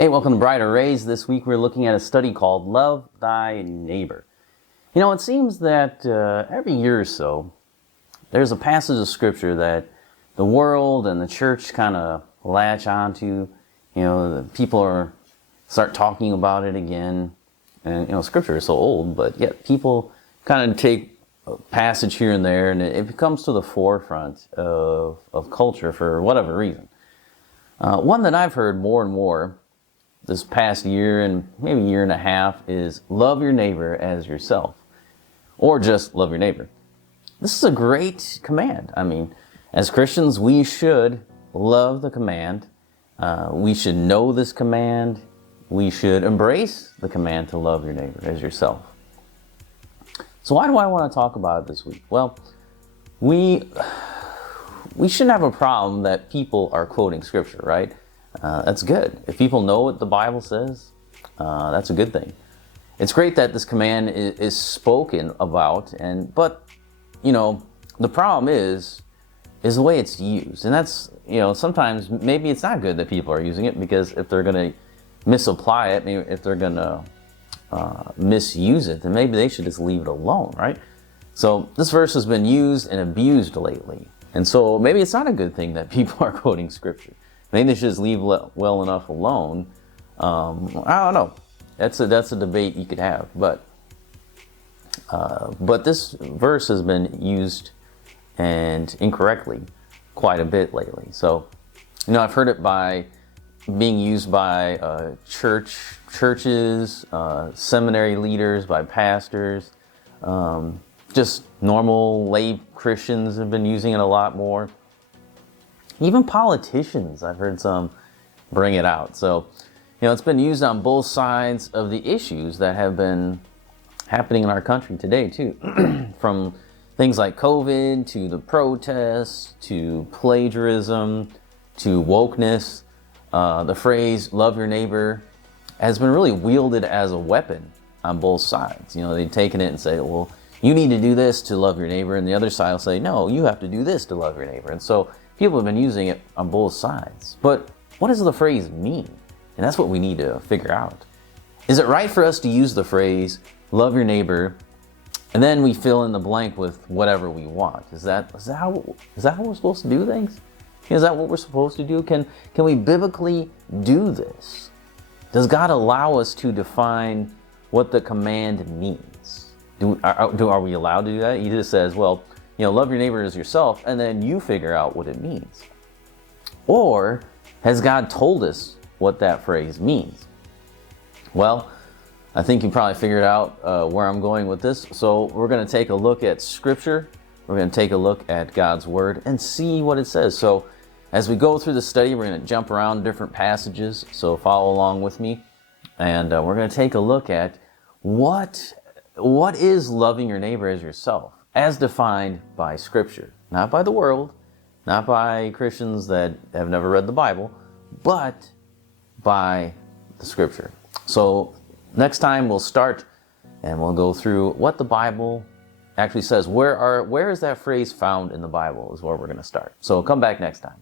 Hey, welcome to Brighter Rays. This week we're looking at a study called Love Thy Neighbor. You know, it seems that every year or so, there's a passage of scripture that the world and the church kind of latch onto. You know, people start talking about it again. And, you know, scripture is so old, but yet people kind of take a passage here and there, and it comes to the forefront of culture for whatever reason. One that I've heard more and more this past year and maybe year and a half is love your neighbor as yourself, or just love your neighbor. This is a great command. I mean, as Christians, we should love the command. We should know this command. We should embrace the command to love your neighbor as yourself. So why do I want to talk about it this week? Well, we shouldn't have a problem that people are quoting scripture, right? That's good. If people know what the Bible says, that's a good thing. It's great that this command is spoken about, but you know, the problem is the way it's used. And that's, you know, sometimes maybe it's not good that people are using it, because if they're going to misapply it, maybe if they're going to misuse it, then maybe they should just leave it alone, right? So this verse has been used and abused lately. And so maybe it's not a good thing that people are quoting scripture. Maybe they should just leave well enough alone. I don't know. That's a debate you could have. But this verse has been used, and incorrectly, quite a bit lately. So, you know, I've heard it being used by churches, seminary leaders, by pastors, just normal lay Christians have been using it a lot more. Even politicians, I've heard some bring it out. So, you know, it's been used on both sides of the issues that have been happening in our country today, too. From things like COVID, to the protests, to plagiarism, to wokeness. The phrase, love your neighbor, has been really wielded as a weapon on both sides. You know, they've taken it and say, well, you need to do this to love your neighbor. And the other side will say, no, you have to do this to love your neighbor. And so people have been using it on both sides. But what does the phrase mean? And that's what we need to figure out. Is it right for us to use the phrase, love your neighbor, and then we fill in the blank with whatever we want? Is that how we're supposed to do things? Is that what we're supposed to do? Can we biblically do this? Does God allow us to define what the command means? Are we allowed to do that? He just says, well, you know, love your neighbor as yourself, and then you figure out what it means. Or has God told us what that phrase means? Well, I think you probably figured out where I'm going with this. So we're going to take a look at scripture. We're going to take a look at God's word and see what it says. So as we go through the study, we're going to jump around different passages. So follow along with me. And we're going to take a look at what is loving your neighbor as yourself, as defined by scripture. Not by the world, not by Christians that have never read the Bible, but by the scripture. So next time we'll start and we'll go through what the Bible actually says. Where is that phrase found in the Bible is where we're going to start. So come back next time.